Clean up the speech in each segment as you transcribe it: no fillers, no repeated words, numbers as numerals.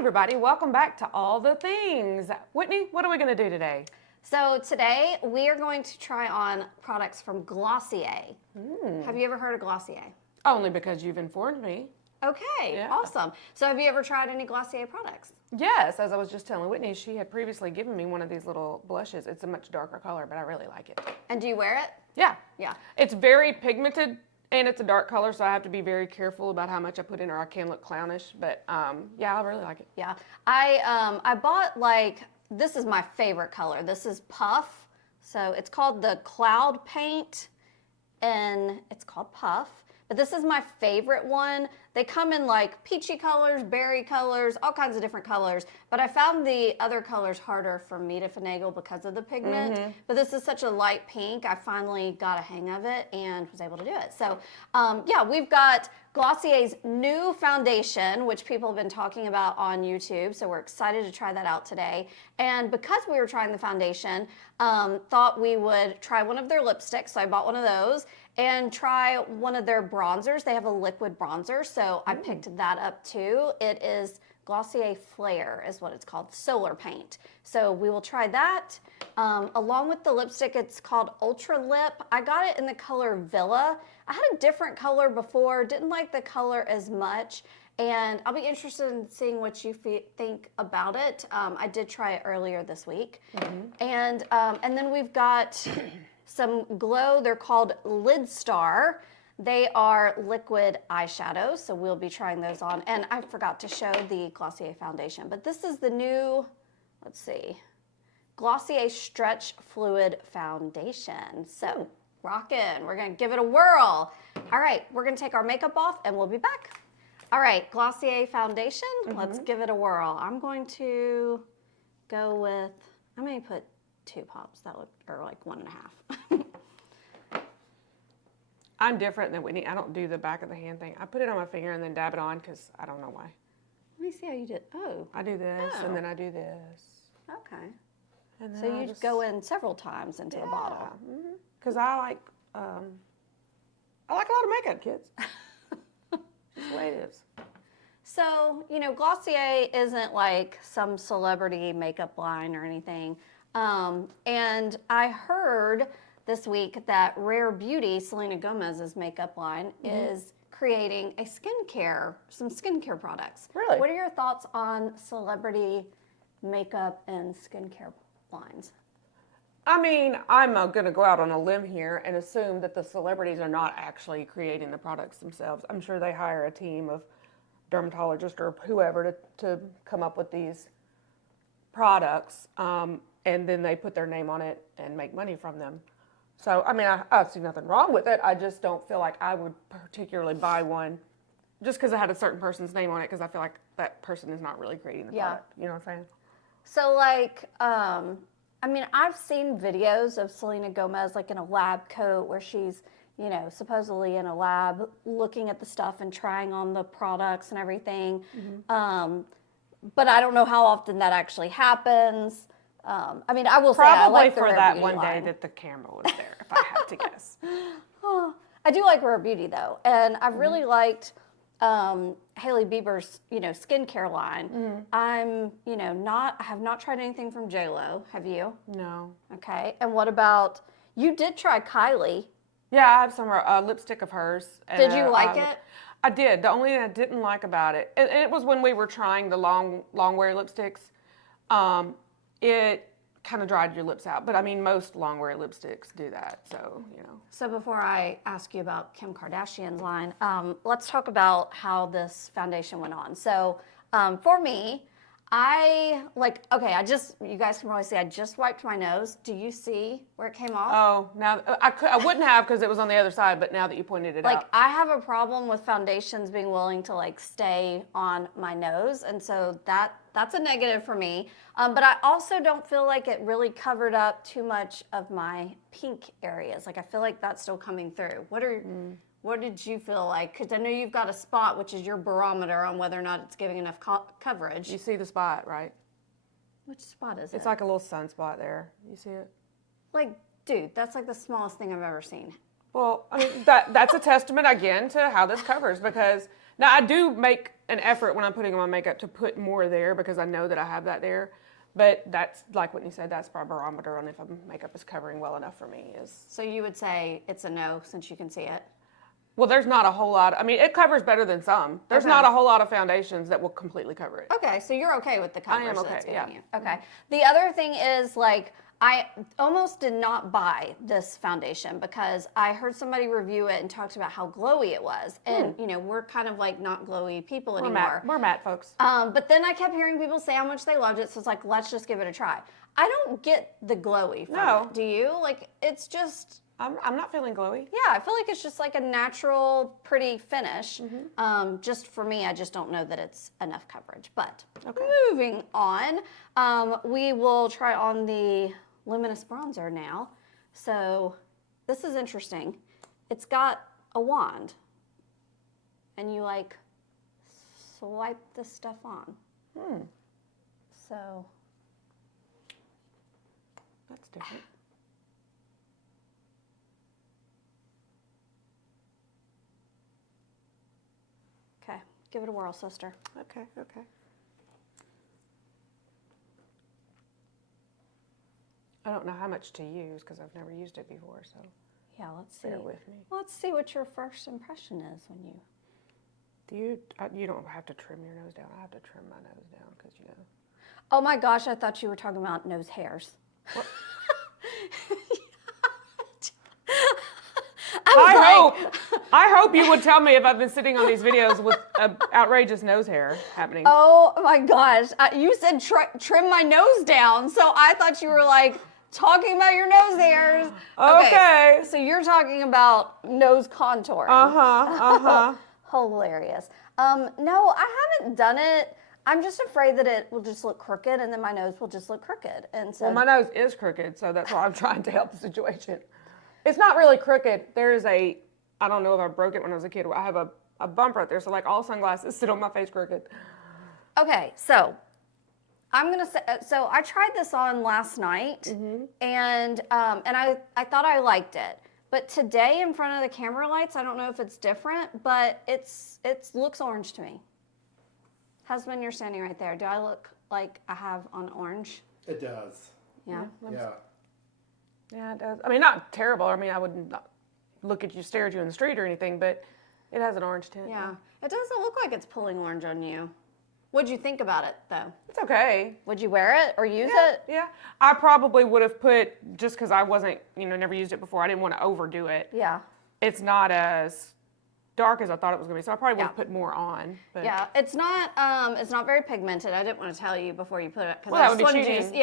everybody, welcome back to All the Things. Whitney, what are we going to do today? So today we are going to try on products from Glossier. Have you ever heard of Glossier? Only because you've informed me. Okay, awesome. So have you ever tried any Glossier products? Yes, as I was just telling Whitney, she had previously given me one of these little blushes. It's a much darker color, but I really like it. And do you wear it? Yeah. Yeah. It's very pigmented and it's a dark color, so I have to be very careful about how much I put in or I can look clownish. But yeah, I really like it. Yeah. I bought this is my favorite color. This is Puff. So it's called the Cloud Paint and it's called Puff. But this is my favorite one. They come in like peachy colors, berry colors, all kinds of different colors. But I found the other colors harder for me to finagle because of the pigment. But this is such a light pink. I finally got a hang of it and was able to do it. So yeah, we've got Glossier's new foundation, which people have been talking about on YouTube. So we're excited to try that out today. And because we were trying the foundation, thought we would try one of their lipsticks. So I bought one of those. And try one of their bronzers. They have a liquid bronzer, so I picked that up too. It is Glossier Flare is what it's called, solar paint. So we will try that. Along with the lipstick, it's called Ultra Lip. I got it in the color Villa. I had a different color before, didn't like the color as much. And I'll be interested in seeing what you think about it. I did try it earlier this week. And then we've got some glow. They're called Lidstar. They are liquid eyeshadows, so we'll be trying those on. And I forgot to show the Glossier foundation, but this is the new, let's see, Glossier Stretch Fluid Foundation. So rockin', we're gonna give it a whirl. All right, we're gonna take our makeup off and we'll be back. All right, Glossier foundation, let's give it a whirl. I'm going to go with, I'm gonna put 2 pops, or like 1.5. I'm different than Whitney. I don't do the back of the hand thing. I put it on my finger and then dab it on because I don't know why. Let me see how you did. Oh. I do this and then I do this. Okay. And then So you just go in several times into the bottle. Because I like a lot of makeup, kids. That's the way it is. So, you know, Glossier isn't like some celebrity makeup line or anything. And I heard this week that Rare Beauty, Selena Gomez's makeup line, is creating some skincare products. Really? What are your thoughts on celebrity makeup and skincare lines? I mean, I'm going to go out on a limb here and assume that the celebrities are not actually creating the products themselves. I'm sure they hire a team of dermatologists or whoever to come up with these products. And then they put their name on it and make money from them. So, I mean, I see nothing wrong with it. I just don't feel like I would particularly buy one just because it had a certain person's name on it because I feel like that person is not really creating the product. You know what I'm saying? So, like, I mean, I've seen videos of Selena Gomez, like, in a lab coat where she's, you know, supposedly in a lab looking at the stuff and trying on the products and everything. But I don't know how often that actually happens. I mean, I will say I like the Probably for Rare that Beauty one line. day that the camera was there, if I had to guess. I do like Rare Beauty though, and I've really liked Hailey Bieber's, you know, skincare line. I'm, you know, I have not tried anything from JLo. Have you? No. Okay. And what about you? Did try Kylie? Yeah, I have some lipstick of hers. Did you like it? I did. The only thing I didn't like about it, and it was when we were trying the long wear lipsticks. It kind of dried your lips out, but I mean, most long wear lipsticks do that, so, you know. So before I ask you about Kim Kardashian's line, let's talk about how this foundation went on. So for me, you guys can probably see, I just wiped my nose. Do you see where it came off? Oh, now, I wouldn't have because it was on the other side, but now that you pointed it out. Like, I have a problem with foundations being willing to, like, stay on my nose, and so that's a negative for me. But I also don't feel like it really covered up too much of my pink areas. Like, I feel like that's still coming through. What did you feel like? Because I know you've got a spot, which is your barometer on whether or not it's giving enough coverage. You see the spot, right? Which spot is it? It's like a little sunspot there. You see it? Like, dude, that's like the smallest thing I've ever seen. Well, I mean, that's a testament, again, to how this covers, because now I do make an effort when I'm putting on my makeup to put more there because I know that I have that there. But that's, like Whitney said, that's my barometer on if my makeup is covering well enough for me. So you would say it's a no since you can see it? Well, there's not a whole lot. I mean, it covers better than some. There's not a whole lot of foundations that will completely cover it. Okay, so you're okay with the coverage I am okay, that's yeah. giving you. Okay. The other thing is, like, I almost did not buy this foundation because I heard somebody review it and talked about how glowy it was. And, you know, we're kind of like not glowy people anymore. We're matte folks. But then I kept hearing people say how much they loved it, so it's like, let's just give it a try. I don't get the glowy from it. Do you? Like, it's just... I'm not feeling glowy. Yeah, I feel like it's just like a natural, pretty finish. Just for me, I just don't know that it's enough coverage. But moving on, we will try on the Luminous Bronzer now. So this is interesting. It's got a wand, and you like swipe this stuff on. So that's different. Okay, give it a whirl, sister. Okay. I don't know how much to use because I've never used it before, so yeah, let's see. Bear with me. Let's see what your first impression is when you... You don't have to trim your nose down. I have to trim my nose down because, you know. Oh my gosh, I thought you were talking about nose hairs. I hope you would tell me if I've been sitting on these videos with outrageous nose hair happening. Oh my gosh, you said trim my nose down, so I thought you were like talking about your nose hairs. Okay. So you're talking about nose contouring. Hilarious. No, I haven't done it. I'm just afraid that it will just look crooked and then my nose will just look crooked. And so, well, my nose is crooked, so that's why I'm trying to help the situation. It's not really crooked. There is I don't know if I broke it when I was a kid. I have a bump right there, so like all sunglasses sit on my face crooked. Okay, so I'm gonna say, so I tried this on last night, and I thought I liked it. But today in front of the camera lights, I don't know if it's different, but it looks orange to me. Husband, you're standing right there. Do I look like I have on orange? It does. Yeah. Yeah, it does. I mean, not terrible. I mean, I wouldn't stare at you in the street or anything, but it has an orange tint. Yeah. It doesn't look like it's pulling orange on you. What'd you think about it, though? It's okay. Would you wear it or use it? Yeah. I probably would have put, just because I wasn't, never used it before, I didn't want to overdo it. Yeah. It's not as dark as I thought it was going to be, so I probably would have put more on. But. Yeah, it's not very pigmented. I didn't want to tell you before you put it because well, I that just would be wanted cheating.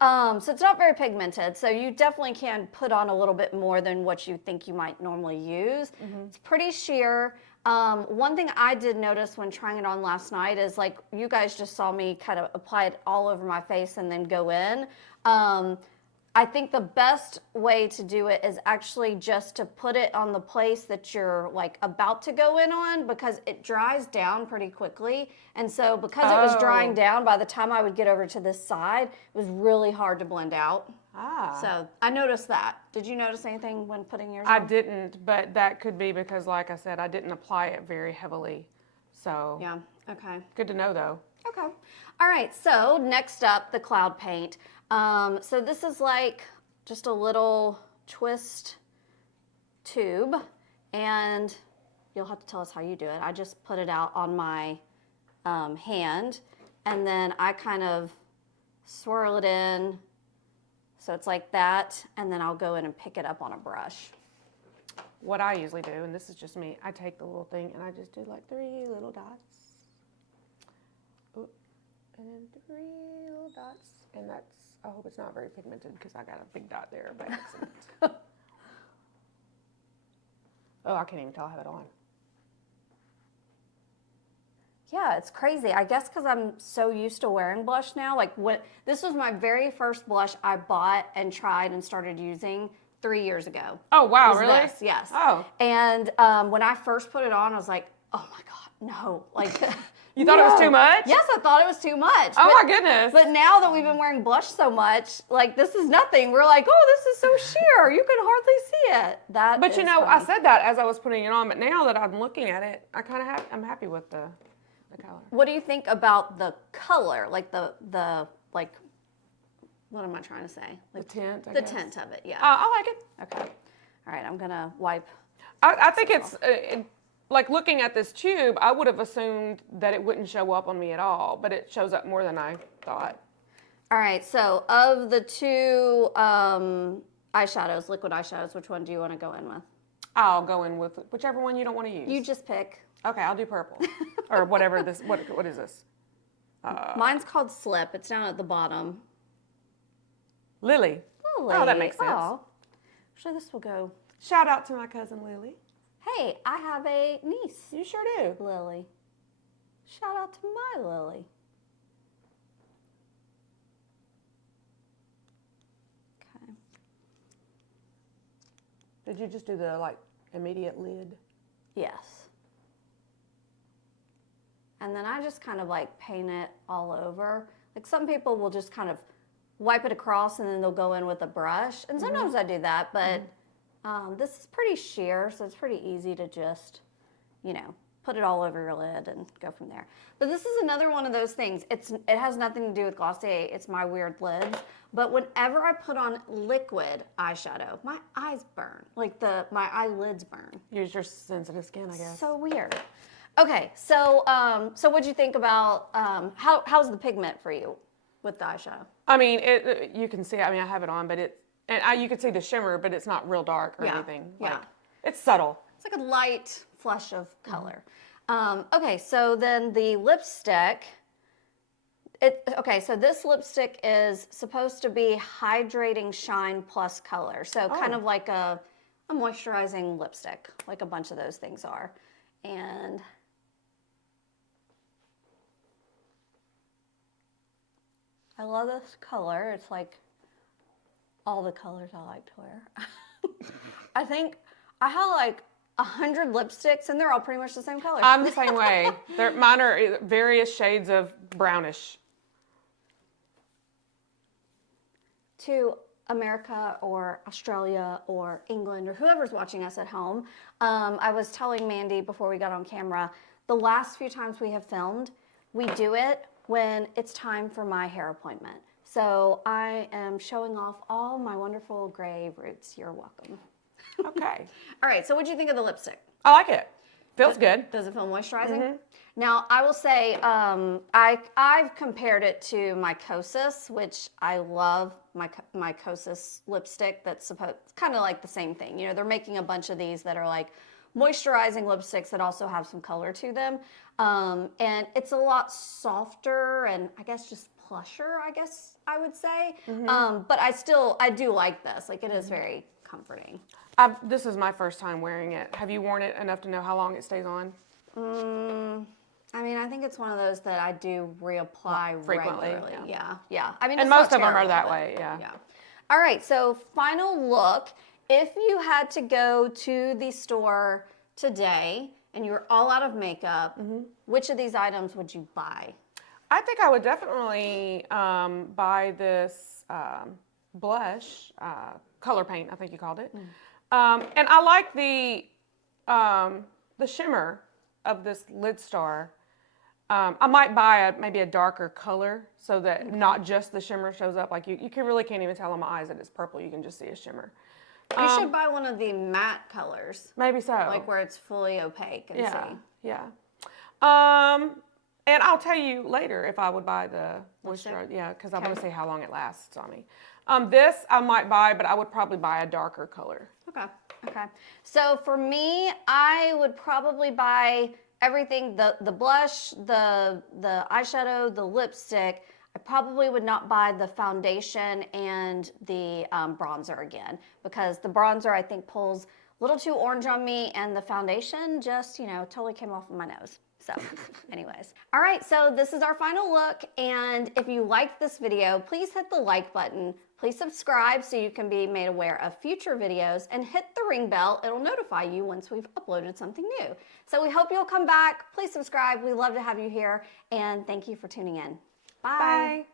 Yeah. So it's not very pigmented. So you definitely can put on a little bit more than what you think you might normally use. It's pretty sheer. One thing I did notice when trying it on last night is like you guys just saw me kind of apply it all over my face and then go in. I think the best way to do it is actually just to put it on the place that you're like about to go in on because it dries down pretty quickly. And so because it was drying down, by the time I would get over to this side, it was really hard to blend out. So I noticed that. Did you notice anything when putting yours on? I didn't, but that could be because, like I said, I didn't apply it very heavily. So yeah, okay. Good to know, though. Okay. All right, so next up, the cloud paint. So this is like just a little twist tube, and you'll have to tell us how you do it. I just put it out on my hand, and then I kind of swirl it in, so it's like that, and then I'll go in and pick it up on a brush. What I usually do, and this is just me, I take the little thing and I just do like 3 little dots. And then 3 little dots, and I hope it's not very pigmented because I got a big dot there by accident. Oh, I can't even tell I have it on. Yeah, it's crazy. I guess because I'm so used to wearing blush now. Like this was my very first blush I bought and tried and started using 3 years ago. Oh, wow, really? This, yes. Oh. And when I first put it on, I was like, oh my God, no. Like, you thought it was too much? Yes, I thought it was too much. Oh my goodness. But now that we've been wearing blush so much, like this is nothing. We're like, oh, this is so sheer. You can hardly see it. But you know, funny. I said that as I was putting it on, but now that I'm looking at it, I'm happy with the the color. What do you think about the color? Like like, what am I trying to say? Like The tint, I the guess. tint of it, yeah. I like it. Okay. All right, I'm gonna wipe. I think it's, like looking at this tube, I would have assumed that it wouldn't show up on me at all, but it shows up more than I thought. All right, so of the two eyeshadows, liquid eyeshadows, which one do you want to go in with? I'll go in with whichever one you don't want to use. You just pick. Okay, I'll do purple. Or whatever this, what is this? Mine's called Slip. It's down at the bottom. Lily. Lily. Oh, that makes sense. Oh. Actually, this will go. Shout out to my cousin Lily. Hey, I have a niece, You sure do. Lily. Shout out to my Lily. Okay. Did you just do the like immediate lid? Yes. And then I just kind of like paint it all over. Like some people will just kind of wipe it across and then they'll go in with a brush. And sometimes I do that, but this is pretty sheer, so it's pretty easy to just, you know, put it all over your lid and go from there. But this is another one of those things. It has nothing to do with Glossier. It's my weird lids. But whenever I put on liquid eyeshadow, my eyes burn. Like my eyelids burn. Use your sensitive skin, I guess. So weird. Okay, so what'd you think about how's the pigment for you with the eyeshadow? I mean, you can see. I mean, I have it on, but you can see the shimmer, but it's not real dark or anything. Yeah, Like, it's subtle. it's like a light flush of color. Okay, so then the lipstick. So this lipstick is supposed to be hydrating shine plus color. So kind of like a moisturizing lipstick, like a bunch of those things are, and. I love this color. It's like all the colors I like to wear. I think I have like 100 lipsticks and they're all pretty much the same color. I'm the same way. Mine are various shades of brownish. To America or Australia or England or whoever's watching us at home, I was telling Mandy before we got on camera, the last few times we have filmed, we do it when it's time for my hair appointment. So I am showing off all my wonderful gray roots. You're welcome. Okay. All right, so what'd you think of the lipstick? I like it. Feels good. Does it feel moisturizing? Now, I will say I've compared it to my Kosas, which I love, my Kosas lipstick that's kind of like the same thing. You know, they're making a bunch of these that are like moisturizing lipsticks that also have some color to them. And it's a lot softer and I guess just plusher, I guess I would say. But I do like this. Like it is very comforting. This is my first time wearing it. Have you worn it enough to know how long it stays on? I mean, I think it's one of those that I do reapply frequently, regularly. yeah. Yeah. I mean, And it's most not of them are terrible, that but- way, yeah. All right, so final look. If you had to go to the store today and you were all out of makeup, which of these items would you buy? I think I would definitely buy this blush, color paint, I think you called it. And I like the shimmer of this Lidstar. I might buy maybe a darker color so that not just the shimmer shows up. Like you really can't even tell on my eyes that it's purple. You can just see a shimmer. You should buy one of the matte colors. Maybe so. Like where it's fully opaque and see. Yeah. And I'll tell you later if I would buy the moisturizer. Yeah, because I want to see how long it lasts on me. This I might buy, but I would probably buy a darker color. Okay. So for me, I would probably buy everything, the blush, the eyeshadow, the lipstick. I probably would not buy the foundation and the bronzer again because the bronzer I think pulls a little too orange on me and the foundation just, totally came off of my nose. So anyways. All right, so this is our final look. And if you liked this video, please hit the like button. Please subscribe so you can be made aware of future videos and hit the ring bell. It'll notify you once we've uploaded something new. So we hope you'll come back. Please subscribe. We love to have you here. And thank you for tuning in. Bye. Bye.